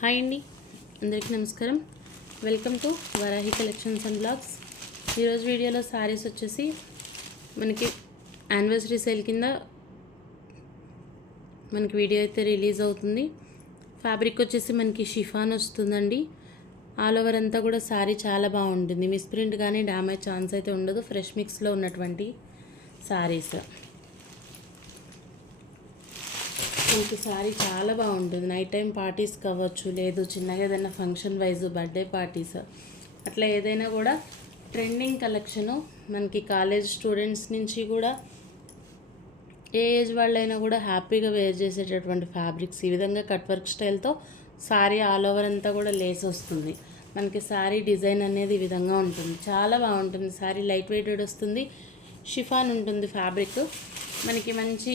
Hi అండి, అందరికీ నమస్కారం. Welcome to Varahi collections and blogs. ఈరోజు వీడియోలో శారీస్ వచ్చేసి మనకి యానివర్సరీ సేల్ కింద మనకి వీడియో అయితే రిలీజ్ అవుతుంది. ఫ్యాబ్రిక్ వచ్చేసి మనకి షిఫాన్ వస్తుందండి. ఆల్ ఓవర్ అంతా కూడా శారీ చాలా బాగుంటుంది. మిస్ప్రింట్ కానీ డ్యామేజ్ ఛాన్స్ అయితే ఉండదు. ఫ్రెష్ మిక్స్లో ఉన్నటువంటి శారీస్. మీకు శారీ చాలా బాగుంటుంది. నైట్ టైం పార్టీస్ కావచ్చు, లేదు చిన్నగా ఏదైనా ఫంక్షన్ వైజ్ బర్త్డే పార్టీస్ అట్లా ఏదైనా కూడా ట్రెండింగ్ కలెక్షను. మనకి కాలేజ్ స్టూడెంట్స్ నుంచి కూడా ఏ ఏజ్ వాళ్ళైనా కూడా హ్యాపీగా వేర్ చేసేటటువంటి ఫ్యాబ్రిక్స్. ఈ విధంగా కట్ వర్క్ స్టైల్తో శారీ ఆల్ ఓవర్ అంతా కూడా లేస్ వస్తుంది. మనకి శారీ డిజైన్ అనేది ఈ విధంగా ఉంటుంది. చాలా బాగుంటుంది. శారీ లైట్ వెయిటెడ్ వస్తుంది. షిఫాన్ ఉంటుంది ఫ్యాబ్రిక్. మనకి మంచి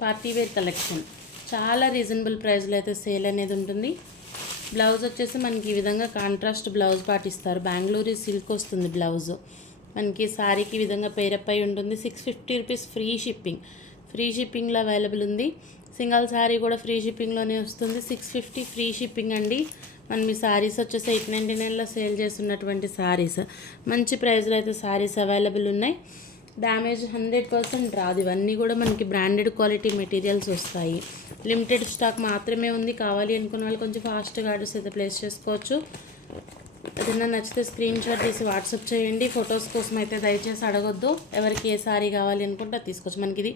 పార్టీ వేర్ కలెక్షన్. చాలా రీజనబుల్ ప్రైస్లో అయితే సేల్ అనేది ఉంటుంది. బ్లౌజ్ వచ్చేసి మనకి ఈ విధంగా కాంట్రాస్ట్ బ్లౌజ్ పాటిస్తారు. బెంగళూరు సిల్క్ వస్తుంది బ్లౌజ్. మనకి శారీకి ఈ విధంగా పేరప్ అయి ఉంటుంది. 650 రూపీస్ ఫ్రీ షిప్పింగ్. ఫ్రీ షిప్పింగ్లో అవైలబుల్ ఉంది. సింగిల్ శారీ కూడా ఫ్రీ షిప్పింగ్లోనే వస్తుంది. 650 ఫ్రీ షిప్పింగ్ అండి. మనం ఈ శారీస్ వచ్చేసి 899లో సేల్ చేస్తున్నటువంటి శారీస్. మంచి ప్రైస్లో అయితే శారీస్ అవైలబుల్ ఉన్నాయి. డ్యామేజ్ 100% రాదు. ఇవన్నీ కూడా మనకి బ్రాండెడ్ క్వాలిటీ మెటీరియల్స్ వస్తాయి. లిమిటెడ్ స్టాక్ మాత్రమే ఉంది. కావాలి అనుకున్న వాళ్ళు కొంచెం ఫాస్ట్గా ఆర్డర్స్ అయితే ప్లేస్ చేసుకోవచ్చు. ఏదైనా నచ్చితే స్క్రీన్ షాట్ తీసి వాట్సాప్ చేయండి. ఫొటోస్ కోసం అయితే దయచేసి అడగొద్దు. ఎవరికి ఏ శారీ కావాలి అనుకుంటే అది తీసుకోవచ్చు. మనకి ఇది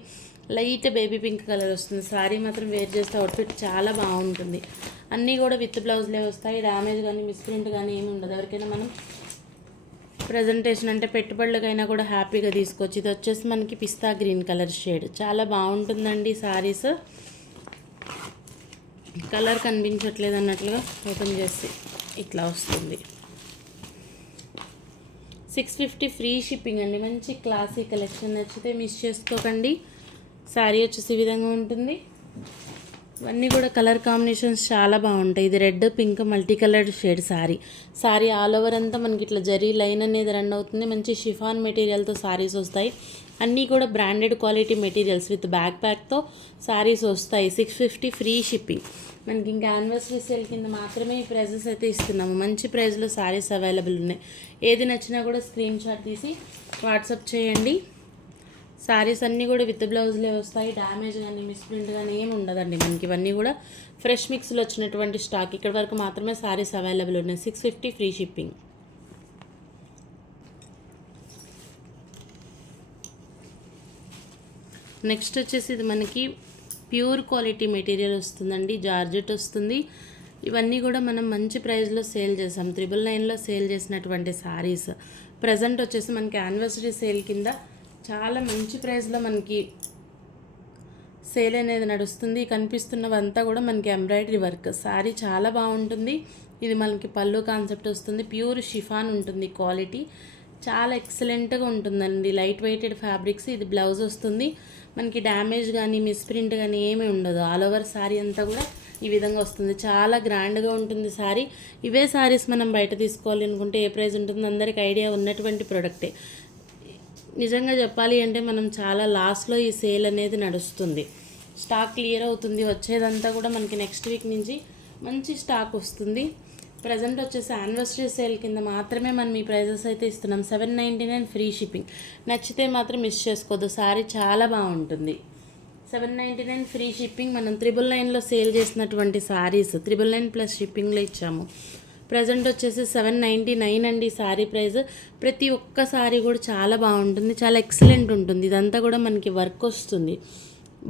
లైట్ బేబీ పింక్ కలర్ వస్తుంది. శారీ మాత్రం వేర్ చేస్తే అవుట్ఫిట్ చాలా బాగుంటుంది. అన్నీ కూడా విత్ బ్లౌజ్లే వస్తాయి. డ్యామేజ్ కానీ మిస్ప్రింట్ కానీ ఏమి ఉండదు. ఎవరికైనా మనం ప్రజెంటేషన్ అంటే పెట్టుబడులకైనా కూడా హ్యాపీగా తీసుకోవచ్చు. ఇది వచ్చేసి మనకి పిస్తా గ్రీన్ కలర్ షేడ్. చాలా బాగుంటుందండి శారీస్. కలర్ కనిపించట్లేదు అన్నట్లుగా ఓపెన్ చేసి ఇట్లా వస్తుంది. 650 ఫ్రీ షిప్పింగ్ అండి. మంచి క్లాసీ కలెక్షన్. నచ్చితే మిస్ చేసుకోకండి. శారీ వచ్చేసి ఈ విధంగా ఉంటుంది. ఇవన్నీ కూడా కలర్ కాంబినేషన్స్ చాలా బాగుంటాయి. ఇది red pink multi coloured shade sari. Sari all over అంతా మనకి ఇట్లా జరీ లైన్ అనేది రన్ అవుతుంది. మంచి షిఫాన్ మెటీరియల్తో శారీస్ వస్తాయి. అన్నీ కూడా branded quality materials with back ప్యాక్తో శారీస్ వస్తాయి. 650 ఫ్రీ షిప్పింగ్. మనకి ఇంకా యానివర్సరీ సేల్ కింద మాత్రమే ఈ ప్రైజెస్ అయితే ఇస్తున్నాము. మంచి ప్రైస్లో శారీస్ అవైలబుల్ ఉన్నాయి. ఏది నచ్చినా కూడా స్క్రీన్ షాట్ తీసి వాట్సాప్ చేయండి. శారీస్ అన్నీ కూడా విత్ బ్లౌజ్లే వస్తాయి. డ్యామేజ్ కానీ మిస్ప్రింట్ కానీ ఏమి ఉండదండి. మనకి ఇవన్నీ కూడా ఫ్రెష్ మిక్స్లో వచ్చినటువంటి స్టాక్. ఇక్కడ వరకు మాత్రమే శారీస్ అవైలబుల్ ఉన్నాయి. 650 ఫ్రీ షిప్పింగ్. నెక్స్ట్ వచ్చేసి ఇది మనకి ప్యూర్ క్వాలిటీ మెటీరియల్ వస్తుందండి. జార్జెట్ వస్తుంది. ఇవన్నీ కూడా మనం మంచి ప్రైస్లో సేల్ చేసాం. 999లో సేల్ చేసినటువంటి శారీస్. ప్రజెంట్ వచ్చేసి మనకి యానివర్సరీ సేల్ కింద చాలా మంచి ప్రైస్లో మనకి సేల్ అనేది నడుస్తుంది. కనిపిస్తున్నవంతా కూడా మనకి ఎంబ్రాయిడరీ వర్క్. శారీ చాలా బాగుంటుంది. ఇది మనకి పళ్ళు కాన్సెప్ట్ వస్తుంది. ప్యూర్ షిఫాన్ ఉంటుంది. క్వాలిటీ చాలా ఎక్సలెంట్గా ఉంటుందండి. Light weighted fabrics. ఇది బ్లౌజ్ వస్తుంది. మనకి డ్యామేజ్ కానీ మిస్ప్రింట్ కానీ ఏమీ ఉండదు. ఆల్ ఓవర్ శారీ అంతా కూడా ఈ విధంగా వస్తుంది. చాలా గ్రాండ్గా ఉంటుంది శారీ. ఇవే శారీస్ మనం బయట తీసుకోవాలి అనుకుంటే ఏ ప్రైస్ ఉంటుంది అందరికీ ఐడియా ఉన్నటువంటి ప్రోడక్టే. నిజంగా చెప్పాలి అంటే మనం చాలా లాస్లో ఈ సేల్ అనేది నడుస్తుంది. స్టాక్ క్లియర్ అవుతుంది. వచ్చేదంతా కూడా మనకి నెక్స్ట్ వీక్ నుంచి మంచి స్టాక్ వస్తుంది. ప్రజెంట్ వచ్చేసి యానివర్సరీ సేల్ కింద మాత్రమే మనం ఈ ప్రైజెస్ అయితే ఇస్తున్నాం. 799 ఫ్రీ షిప్పింగ్. నచ్చితే మాత్రం మిస్ చేసుకోవద్దు. శారీ చాలా బాగుంటుంది. 799 ఫ్రీ షిప్పింగ్. మనం 999లో సేల్ చేసినటువంటి శారీస్ 999 ప్లస్ షిప్పింగ్లో ఇచ్చాము. ప్రజెంట్ వచ్చేసి 799 అండి శారీ ప్రైస్. ప్రతి ఒక్క శారీ కూడా చాలా బాగుంటుంది. చాలా ఎక్సలెంట్ ఉంటుంది. ఇదంతా కూడా మనకి వర్క్ వస్తుంది.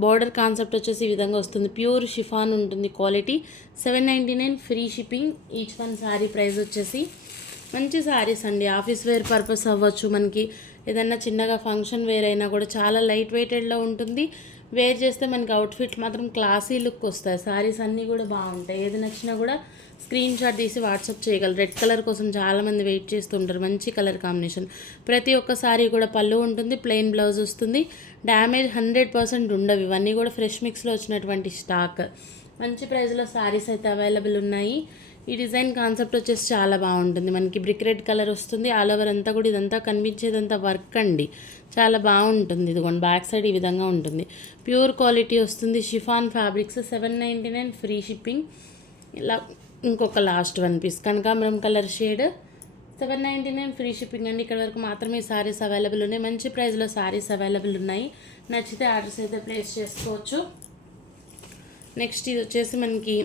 బార్డర్ కాన్సెప్ట్ వచ్చేసి ఈ విధంగా వస్తుంది. ప్యూర్ షిఫాన్ ఉంటుంది quality. 799 free shipping. Each one sari price వచ్చేసి. మంచి శారీస్ అండి. ఆఫీస్ వేర్ పర్పస్ అవ్వచ్చు. మనకి ఏదన్నా చిన్నగా ఫంక్షన్ వేర్ అయినా కూడా చాలా లైట్ వెయిటెడ్లో ఉంటుంది. వేర్ చేస్తే మనకి అవుట్ఫిట్ మాత్రం క్లాసీ లుక్ వస్తాయి. శారీస్ అన్నీ కూడా బాగుంటాయి. ఏది నచ్చినా కూడా స్క్రీన్ షాట్ తీసి వాట్సాప్ చేయగలరు. రెడ్ కలర్ కోసం చాలామంది వెయిట్ చేస్తుంటారు. మంచి కలర్ కాంబినేషన్. ప్రతి ఒక్క శారీ కూడా పళ్ళు ఉంటుంది. ప్లెయిన్ బ్లౌజ్ వస్తుంది. డ్యామేజ్ 100% ఉండవు. ఇవన్నీ కూడా ఫ్రెష్ మిక్స్లో వచ్చినటువంటి స్టాక్. మంచి ప్రైస్లో శారీస్ అయితే అవైలబుల్ ఉన్నాయి. ఈ డిజైన్ కాన్సెప్ట్ వచ్చేసి చాలా బాగుంటుంది. మనకి బ్రిక్ రెడ్ కలర్ వస్తుంది. ఆల్ ఓవర్ అంతా కూడా ఇదంతా కనిపించేదంతా వర్క్ అండి. చాలా బాగుంటుంది. ఇదిగోండి బ్యాక్ సైడ్ ఈ విధంగా ఉంటుంది. ప్యూర్ క్వాలిటీ వస్తుంది. Chiffon fabrics. 799 free shipping. ఇలా ఇంకొక లాస్ట్ వన్ పీస్ కనకాంబరం కలర్ షేడ్, 799 ఫ్రీ షిప్పింగ్ అండి. ఇక్కడ వరకు మాత్రమే సారీస్ అవైలబుల్ ఉన్నాయి. మంచి ప్రైస్లో సారీస్ అవైలబుల్ ఉన్నాయి. నచ్చితే ఆర్డర్స్ అయితే ప్లేస్ చేసుకోవచ్చు. నెక్స్ట్ ఇది వచ్చేసి మనకి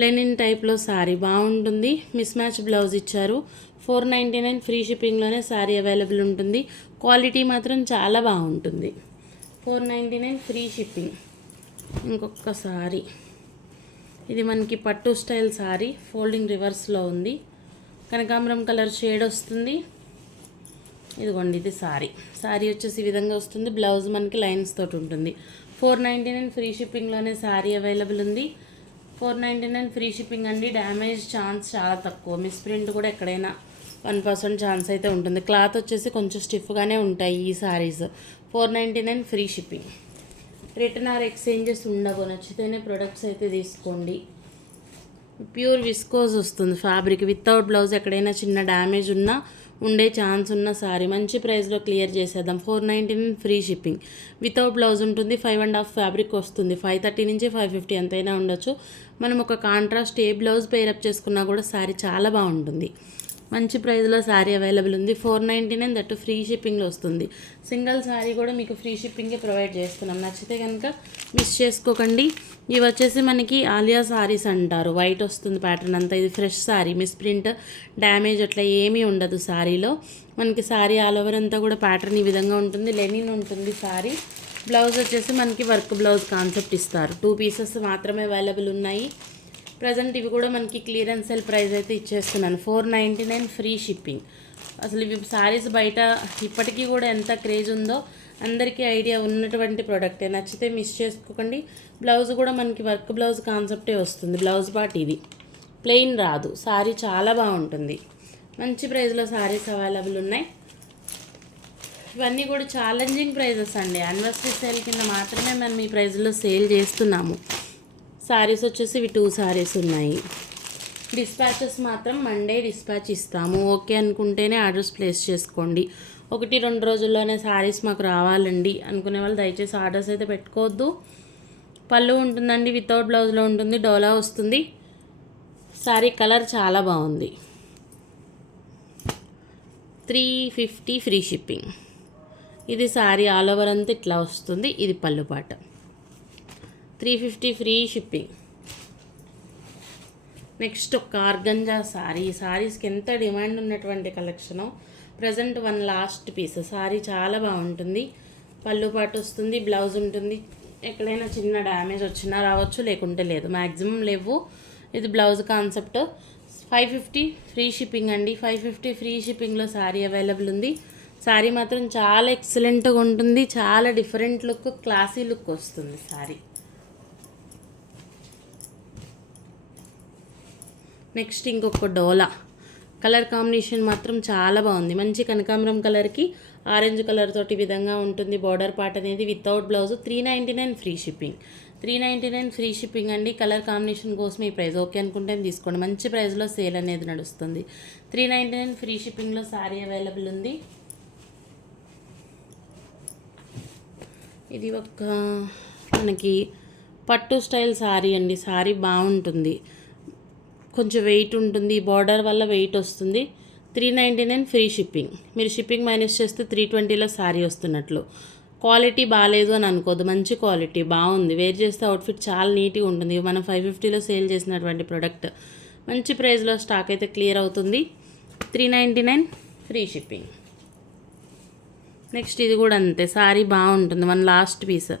లెనిన్ టైప్లో సారీ బాగుంటుంది. మిస్ మ్యాచ్ బ్లౌజ్ ఇచ్చారు. 499 ఫ్రీ షిప్పింగ్లోనే సారీ అవైలబుల్ ఉంటుంది. క్వాలిటీ మాత్రం చాలా బాగుంటుంది. 499 ఫ్రీ షిప్పింగ్. ఇంకొక సారీ, ఇది మనకి పట్టు స్టైల్ సారీ, ఫోల్డింగ్ రివర్స్లో ఉంది. కనకాంబరం కలర్ షేడ్ వస్తుంది. ఇదిగోండి ఇది సారీ వచ్చేసి ఈ విధంగా వస్తుంది. బ్లౌజ్ మనకి లైన్స్ తోటి ఉంటుంది. 499 ఫ్రీ షిప్పింగ్లోనే సారీ అవైలబుల్ ఉంది. 499 ఫ్రీ షిప్పింగ్ అండి. డ్యామేజ్ ఛాన్స్ చాలా తక్కువ. మిస్ప్రింట్ కూడా ఎక్కడైనా 1% ఛాన్స్ అయితే ఉంటుంది. క్లాత్ వచ్చేసి కొంచెం స్టిఫ్గానే ఉంటాయి ఈ saris. 499 free shipping. Return or exchanges ఉండవు. నచ్చితేనే ప్రొడక్ట్స్ అయితే తీసుకోండి. ప్యూర్ విస్కోజ్ వస్తుంది ఫ్యాబ్రిక్. వితౌట్ బ్లౌజ్ ఎక్కడైనా చిన్న డ్యామేజ్ ఉన్నా ఉండే ఛాన్స్ ఉన్న సారీ మంచి ప్రైస్లో క్లియర్ చేసేద్దాం. 499 ఫ్రీ షిప్పింగ్. వితౌట్ బ్లౌజ్ ఉంటుంది. 5.5 ఫ్యాబ్రిక్ వస్తుంది. 530 నుంచి 550 ఎంతైనా ఉండొచ్చు. మనం ఒక కాంట్రాస్ట్ ఏ బ్లౌజ్ పేరప్ చేసుకున్నా కూడా సారీ చాలా బాగుంటుంది. మంచి ప్రైస్లో శారీ అవైలబుల్ ఉంది. 499 దట్టు ఫ్రీ షిప్పింగ్లో వస్తుంది. సింగిల్ శారీ కూడా మీకు ఫ్రీ షిప్పింగే ప్రొవైడ్ చేస్తున్నాం. నచ్చితే కనుక మిస్ చేసుకోకండి. ఇవి వచ్చేసి మనకి ఆలియా సారీస్ అంటారు. వైట్ వస్తుంది ప్యాటర్న్ అంతా. ఇది fresh sari. Miss print damage అట్లా ఏమీ ఉండదు శారీలో. మనకి శారీ ఆల్ ఓవర్ అంతా కూడా ప్యాటర్న్ ఈ విధంగా ఉంటుంది. లెనిన్ ఉంటుంది శారీ. బ్లౌజ్ వచ్చేసి మనకి వర్క్ బ్లౌజ్ కాన్సెప్ట్ ఇస్తారు. 2 పీసెస్ మాత్రమే అవైలబుల్ ఉన్నాయి. ప్రజెంట్ ఇవి కూడా మనకి క్లియరెన్స్ సేల్ ప్రైస్ అయితే ఇచ్చేస్తున్నాను. 499 ఫ్రీ షిప్పింగ్. అసలు ఇవి సారీస్ బయట ఇప్పటికీ కూడా ఎంత క్రేజ్ ఉందో అందరికీ ఐడియా ఉన్నటువంటి ప్రోడక్టే. నచ్చితే మిస్ చేసుకోకండి. బ్లౌజ్ కూడా మనకి వర్క్ బ్లౌజ్ కాన్సెప్టే వస్తుంది. బ్లౌజ్ పార్ట్ ఇది ప్లెయిన్ రాదు. సారీ చాలా బాగుంటుంది. మంచి ప్రైస్లో సారీస్ అవైలబుల్ ఉన్నాయి. ఇవన్నీ కూడా ఛాలెంజింగ్ ప్రైజెస్ అండి. యానివర్సరీ సేల్ కింద మాత్రమే మనం ఈ ప్రైస్లో సేల్ చేస్తున్నాము. సారీస్ వచ్చేసి ఇవి 2 సారీస్ ఉన్నాయి. డిస్పాచెస్ మాత్రం మండే డిస్పాచ్ ఇస్తాము. ఓకే అనుకుంటేనే ఆర్డర్స్ ప్లేస్ చేసుకోండి. 1-2 రోజుల్లోనే సారీస్ మాకు రావాలండి అనుకునే వాళ్ళు దయచేసి ఆర్డర్స్ అయితే పెట్టుకోవద్దు. పళ్ళు ఉంటుందండి. వితౌట్ బ్లౌజ్లో ఉంటుంది. డోలా వస్తుంది. సారీ కలర్ చాలా బాగుంది. 350 ఫ్రీ షిప్పింగ్. ఇది సారీ ఆల్ ఓవర్ అంతా ఇట్లా వస్తుంది. ఇది పళ్ళు పాట. 350 ఫ్రీ షిప్పింగ్. నెక్స్ట్ ఒక ఆర్గంజా సారీ. ఈ సారీస్కి ఎంత డిమాండ్ ఉన్నటువంటి collection. Present 1 last piece. Sari చాలా బాగుంటుంది. పళ్ళు పాటు వస్తుంది. బ్లౌజ్ ఉంటుంది. ఎక్కడైనా చిన్న డ్యామేజ్ వచ్చినా రావచ్చు, లేకుంటే లేదు. మ్యాక్సిమం లేవు. ఇది బ్లౌజ్ కాన్సెప్ట్. 550 ఫ్రీ షిప్పింగ్ అండి. 550 ఫ్రీ షిప్పింగ్లో సారీ అవైలబుల్ ఉంది. సారీ మాత్రం చాలా ఎక్సలెంట్గా ఉంటుంది. చాలా డిఫరెంట్ లుక్, క్లాసీ లుక్ వస్తుంది సారీ. నెక్స్ట్ ఇంకొక డోలా. కలర్ కాంబినేషన్ మాత్రం చాలా బాగుంది. మంచి కనకాంబరం కలర్కి ఆరెంజ్ కలర్ తోటి విధంగా ఉంటుంది. బార్డర్ పార్ట్ అనేది without blouse. 399 free shipping. 399 free shipping అండి. కలర్ కాంబినేషన్ కోసం ఈ ప్రైస్ ఓకే అనుకుంటే తీసుకోండి. మంచి ప్రైస్లో సేల్ అనేది నడుస్తుంది. 399 ఫ్రీ షిప్పింగ్లో సారీ అవైలబుల్ ఉంది. ఇది ఒక మనకి పట్టు స్టైల్ సారీ అండి. సారీ బాగుంటుంది. కొంచెం వెయిట్ ఉంటుంది. బార్డర్ వల్ల వెయిట్ వస్తుంది. 399 ఫ్రీ షిప్పింగ్. మీరు షిప్పింగ్ మైనస్ చేస్తే 320లో సారీ వస్తున్నట్లు. క్వాలిటీ బాగాలేదు అని అనుకోదు. మంచి క్వాలిటీ బాగుంది. వేర్ చేస్తే అవుట్ఫిట్ చాలా నీట్గా ఉంటుంది. మనం 550లో సేల్ చేసినటువంటి ప్రోడక్ట్. మంచి ప్రైస్లో స్టాక్ అయితే క్లియర్ అవుతుంది. 399 ఫ్రీ షిప్పింగ్. నెక్స్ట్ ఇది కూడా అంతే. సారీ బాగుంటుంది. 1 లాస్ట్ పీస్.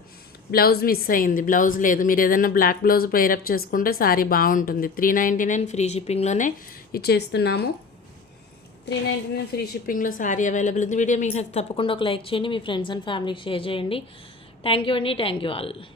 బ్లౌజ్ మిస్ అయింది. బ్లౌజ్ లేదు. మీరు ఏదైనా బ్లాక్ బ్లౌజ్ పేరప్ చేసుకుంటే సారీ బాగుంటుంది. 399 ఫ్రీ షిప్పింగ్లోనే ఇచ్చేస్తున్నాము. 399 ఫ్రీ షిప్పింగ్లో సారీ అవైలబుల్ ఉంది. వీడియో మీకు తప్పకుండా ఒక లైక్ చేయండి. మీ ఫ్రెండ్స్ అండ్ ఫ్యామిలీకి షేర్ చేయండి. థ్యాంక్ యూ అండి. Thank you all.